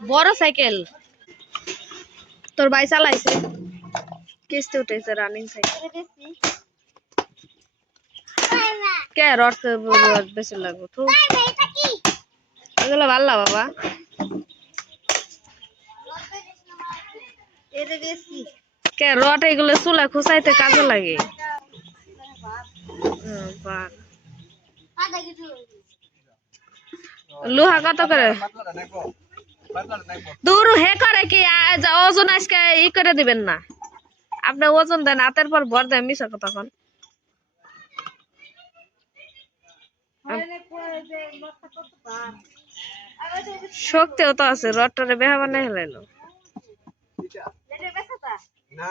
বড় সাইকেল। তোর ভাই চালাইছে। কিস্তি উঠেছে রানিং সাইকেল। কে রড বেশি লাগবে তো এগুলো ভাল্লা বাবা। কে রড এগুলো চুলা খুসাইতে কাজে লাগে। লোহা কত করে? দূর হে করে কি ওজন আজকে ই করে দিবেন না। আপনি ওজন দেন, হাতের পর ভর দেন, মিশা তখন শক্তিও তো আছে, রডটারে বেহা বানাই হেলাইলো। না।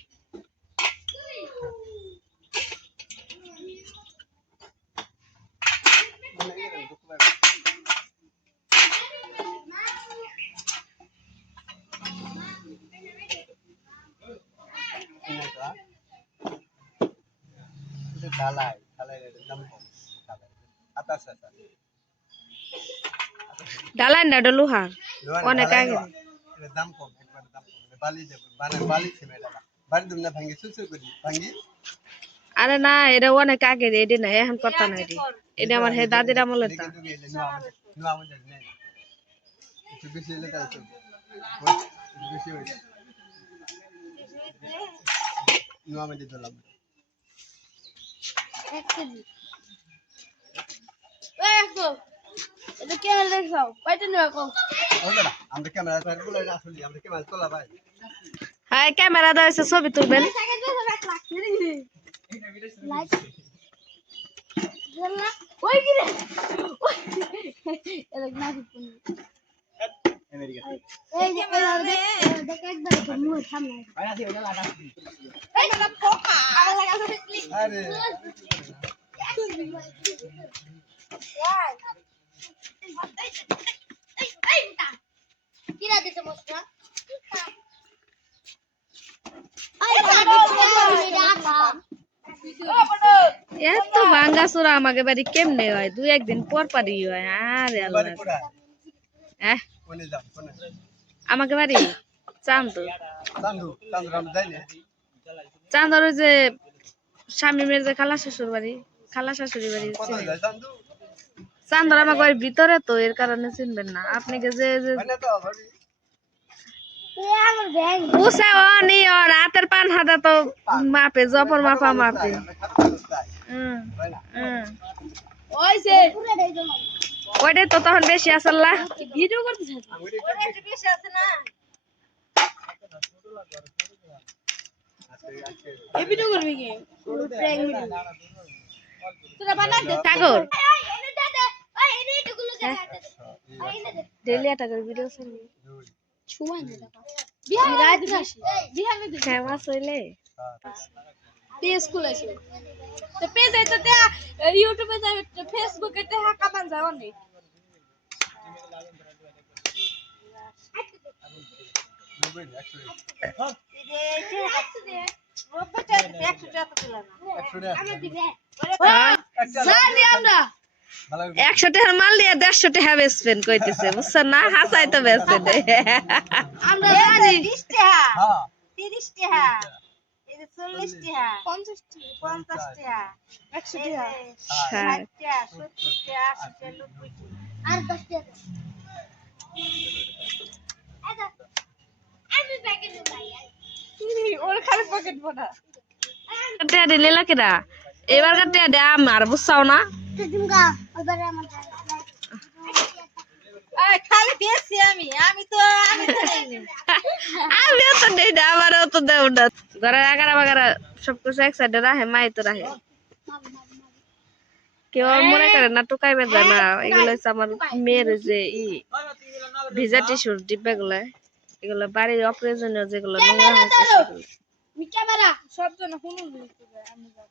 ঢালাই ঢালাই দাম কম আতাশ হাজার না ওটা লোহার। অনেক আগে। দাম কম একবার দাম কম। বালি দেবে মানে বালি ছেমে ডালা বাড়ি তুমি না ভাঙ্গি সুসু করি ভাঙ্গি। আরে না এটা অনেক আগে এটি না এখন কথা না এটি। এটা আমার হে দাদির আমলের তা। বেশি হলে হয়ে আমাদের দিলাম এটা কে দেখছাও কয়টা নিয়ে কও আমরা ক্যামেরা আসলে আমরা ক্যামেরা তোলা ভাই হ্যাঁ ক্যামেরা দেওয়া ছবি তুলবেন। আরে। এত ভাঙ্গা চোরা আমাকে বাড়ি কেমনে হয়? দুই একদিন পর পরই হয়। আরে আল্লাহ। হ্যাঁ? আমাকে বাড়ি? চান্দু চান্দর ওই যে স্বামীমের যে খালা শ্বশুর বাড়ি খালা শাশুড়ি বাড়ি কোথায় যায় চান্দু চান্দর আমার বাড়ির ভিতরে তো এর কারণে চিনবেন না আপনি যে যে মানে উষা অনি ওর হাতের পান হাতা তো মাপে জপর মাপা মাপে ওইটাই তো তখন বেশি আসল্লা ভিডিও বেশি আছে না এই ভিডিও করবি কি প্র্যাঙ্ক ভিডিও তোরা বানা দে। সাগর। এই এনে দে দে। এই এনে এটুকুলো দে। এই এনে দে। ডেলি একটা করে ভিডিও ছাড়বি ছুমাই দে। বিহার রাত আসি বিহার মে ফেমাস হইলে। পেজ খুলেছে তো পেজ এই তো তে ইউটিউবে যায় ফেসবুকে তে হাকা বান যায় অনেক নব্বই একশো আমরা ভালো একশো টাকার মাল দিয়ে দেড়শো টাকা বেচবেন কইতেছে বুঝছেন না? হাসাই তো বেচবে আমরা জানি। 20 টাকা। 30 টাকা। এই যে 40 টাকা। 50 টাকা। 50 টাকা। 100 টাকা। 60 টাকা 70 টাকা 80 টাকা আর 10 টাকা। আমি প্যাকেট পাই। ওর খালি পকেট পড়া টাকা দিলে লাকিরা এবার টাকা দে আমার বুঝছাও না? আমিও তো নেই না আমারও তো দেও না। ঘরে আগারা বাগারা সব কিছু এক সাইডে রাখে মাই তো রাখে। কেউ মনে করে না টোকাইবে যায় না এগুলো হচ্ছে আমার মেয়ের যে ই ভিজা টিস্যুর ডিব্বা গুলা এগুলো বাড়ির অপ্রয়োজনীয় যেগুলো নোংরা হয়েছে সেগুলো। ক্যামেরা সব জন শুনুন আমি যাব।